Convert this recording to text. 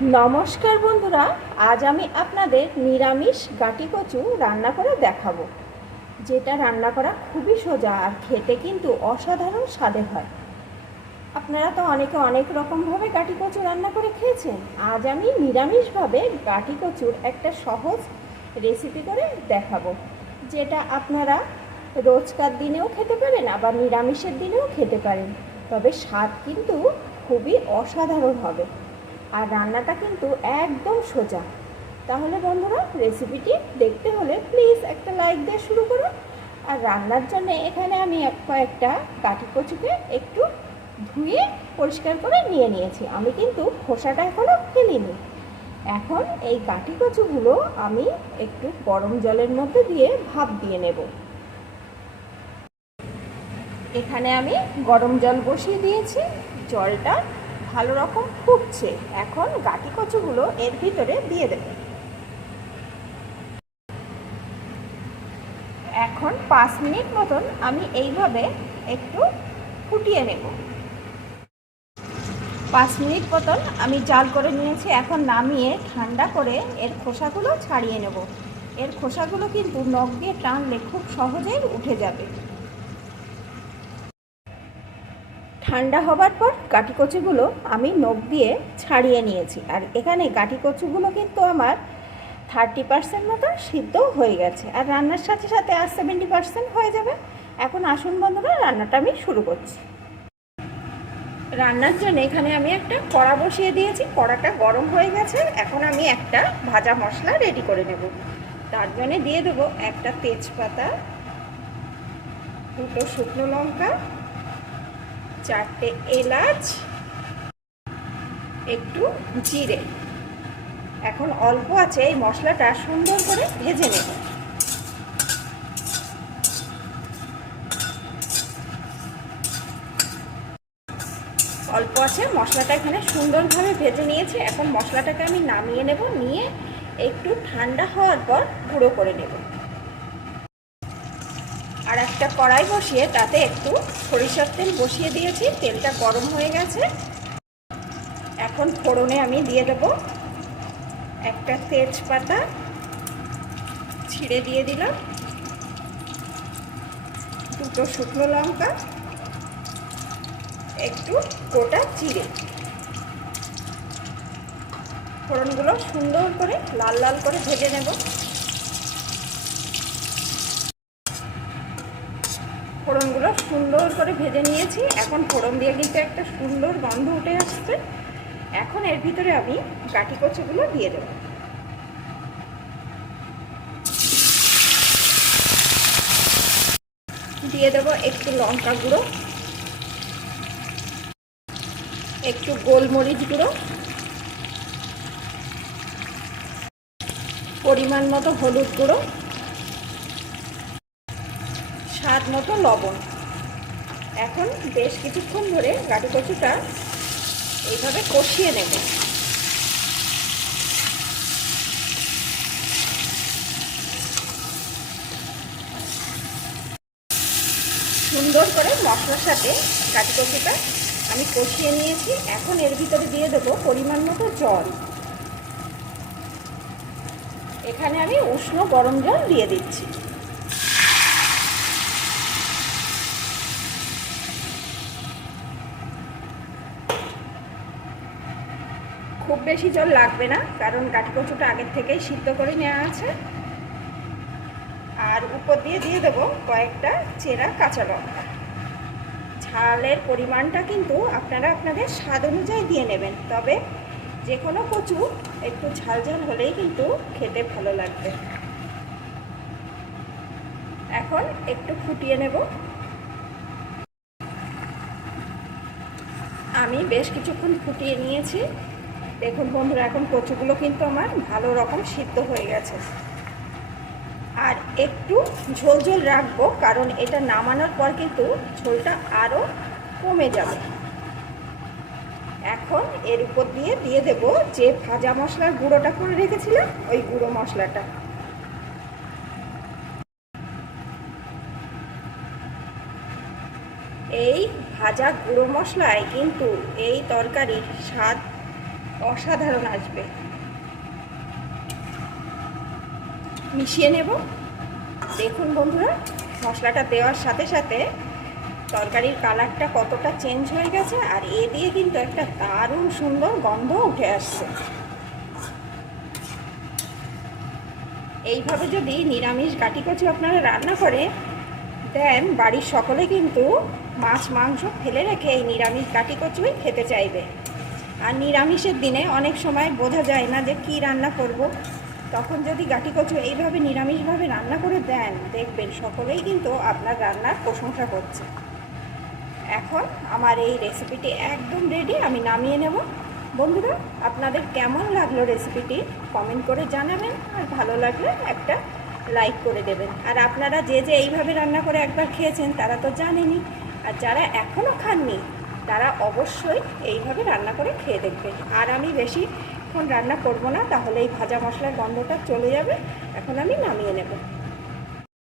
নমস্কার বন্ধুরা, আজ আমি আপনাদের নিরামিষ গাটি কচু রান্না করে দেখাবো। যেটা রান্না করা খুবই সোজা আর খেতে কিন্তু অসাধারণ স্বাদের হয়। আপনারা তো অনেকে অনেক রকমভাবে গাটি কচু রান্না করে খেয়েছেন। আজ আমি নিরামিষভাবে গাটি কচুর একটা সহজ রেসিপি করে দেখাবো, যেটা আপনারা রোজকার দিনেও খেতে পারেন, আবার নিরামিষের দিনেও খেতে পারেন। তবে স্বাদ কিন্তু খুবই অসাধারণ হবে। আর রান্নাটা কিন্তু একদম সোজা। তাহলে বন্ধুরা রেসিপিটি দেখতে হলে প্লিজ একটা লাইক দিয়ে শুরু করুন। আর রান্নার জন্য এখানে আমি কয়েকটা কাঠি কচুকে একটু ধুয়ে পরিষ্কার করে নিয়ে নিয়েছি। আমি কিন্তু খোসাটা এখনও ফেলিনি। এখন এই কাঠি কচুগুলো আমি একটু গরম জলের মধ্যে দিয়ে ভাপ দিয়ে নেব। এখানে আমি গরম জল বসিয়ে দিয়েছি। জলটা ভালো রকম ফুটছে। এখন গাটি কচুগুলো এর ভিতরে দিয়ে দেবে। এখন পাঁচ মিনিট মতন আমি এইভাবে একটু ফুটিয়ে নেব। পাঁচ মিনিট মতন আমি জাল করে নিয়েছি। এখন নামিয়ে ঠান্ডা করে এর খোসাগুলো ছাড়িয়ে নেব। এর খোসাগুলো কিন্তু নখ দিয়ে টানলে খুব সহজেই উঠে যাবে। ঠান্ডা হবার পর গাটি কচুগুলো আমি নখ দিয়ে ছাড়িয়ে নিয়েছি। আর এখানে গাটি কচুগুলো কিন্তু আমার থার্টি পার্সেন্ট মতো সিদ্ধ হয়ে গেছে। আর রান্নার সাথে সাথে আর সেভেন্টি পার্সেন্ট হয়ে যাবে। এখন আসুন বন্ধুরা, রান্নাটা আমি শুরু করছি। রান্নার জন্য এখানে আমি একটা কড়া বসিয়ে দিয়েছি। কড়াটা গরম হয়ে গেছে। এখন আমি একটা ভাজা মশলা রেডি করে নেব। তার জন্য দিয়ে দেবো একটা তেজপাতা, দুটো শুকনো লঙ্কা চারটে এলাচ, একটু জিরে। এখন অল্প আছে, এই মশলাটা সুন্দর করে ভেজে নেব। অল্প আছে, মশলাটা এখানে সুন্দরভাবে ভেজে নিয়েছে। এখন মশলাটাকে আমি নামিয়ে নেব, নিয়ে একটু ঠান্ডা হওয়ার পর গুঁড়ো করে নেব। আর একটা কড়াই বসিয়ে তাতে একটু সরিষার তেল বসিয়ে দিয়েছি, তেলটা গরম হয়ে গেছে। এখন ফোড়নে আমি দিয়ে দেব একটা তেজপাতা, ছিঁড়ে দিয়ে দিলাম। দুটো শুকনো লঙ্কা, একটু গোটা চিড়ে ফোড়নগুলো সুন্দর করে লাল লাল করে ভেজে নেব। ফোড়নগুলো সুন্দর করে ভেজে নিয়েছি। এখন ফোড়ন দিয়ে কিন্তু একটা সুন্দর গন্ধ উঠে আসছে। এখন এর ভিতরে আমি গাটি কচুগুলো দিয়ে দেব। দিয়ে দেবো একটু লঙ্কা গুঁড়ো, একটু গোলমরিচ গুঁড়ো। পরিমাণ মতো হলুদ গুঁড়ো। স্বাদ মতো লবণ। এখন বেশ কিছুক্ষণ ধরে গাটি কচুটা এইভাবে কষিয়ে নেব। সুন্দর করে মশলার সাথে গাটি কচুটা আমি কষিয়ে নিয়েছি। এখন এর ভিতরে দিয়ে দেবো পরিমাণ মতো জল। এখানে আমি উষ্ণ গরম জল দিয়ে দিচ্ছি। খুব বেশি জল লাগবে না, কারণ কাঠি কচুটা আগের থেকেই সিদ্ধ করে নেওয়া আছে। আর উপর দিয়ে দিয়ে দেবো কয়েকটা চেরা কাঁচা লঙ্কা। ঝালের পরিমাণটা কিন্তু আপনারা আপনাদের স্বাদ অনুযায়ী দিয়ে নেবেন, তবে যে কোনো কচু একটু ঝাল ঝাল হলেই কিন্তু খেতে ভালো লাগবে। এখন একটু ফুটিয়ে নেব। আমি বেশ কিছুক্ষণ ফুটিয়ে নিয়েছি। দেখুন বন্ধুরা, এখন কচুগুলো কিন্তু আমার ভালো রকম সিদ্ধ হয়ে গেছে। আর একটু ঝোল রাখব, কারণ এটা নামানোর পর কিন্তু ঝোলটা আরও কমে যাবে। এখন এর উপর দিয়ে দিয়ে দেব যে ভাজা মশলার গুঁড়োটা করে রেখেছিলাম, ওই গুঁড়ো মশলাটা। এই ভাজা গুঁড়ো মশলায় কিন্তু এই তরকারির স্বাদ অসাধারণ আসবে। মিশিয়ে নেব। দেখুন বন্ধুরা, মশলাটা দেওয়ার সাথে সাথে তরকারির কালারটা কতটা চেঞ্জ হয়ে গেছে আর এ দিয়ে কিন্তু একটা দারুণ সুন্দর গন্ধ উঠে আসছে। এইভাবে যদি নিরামিষ গাটি আপনারা রান্না করে, দেন বাড়ির সকলে কিন্তু মাছ, মাংস ফেলে রেখে এই নিরামিষ গাটি কচুই খেতে চাইবে। আর নিরামিষের দিনে অনেক সময় বোঝা যায় না যে কি রান্না করব। তখন যদি গাটি কচু এইভাবে নিরামিষভাবে রান্না করে দেন, দেখবেন সকলেই কিন্তু আপনার রান্নার প্রশংসা করছে। এখন আমার এই রেসিপিটি একদম রেডি আমি নামিয়ে নেব। বন্ধুরা, আপনাদের কেমন লাগল রেসিপিটি কমেন্ট করে জানাবেন, আর ভালো লাগলে একটা লাইক করে দেবেন। আর আপনারা যে যে এইভাবে রান্না করে একবার খেয়েছেন, তারা তো জানেনি আর যারা এখনও খাননি তারা অবশ্যই এইভাবে রান্না করে খেয়ে দেখবে। আর আমি বেশি বেশিক্ষণ রান্না করব না, তাহলে এই ভাজা মশলার গন্ধটা চলে যাবে, এখন আমি নামিয়ে নেব।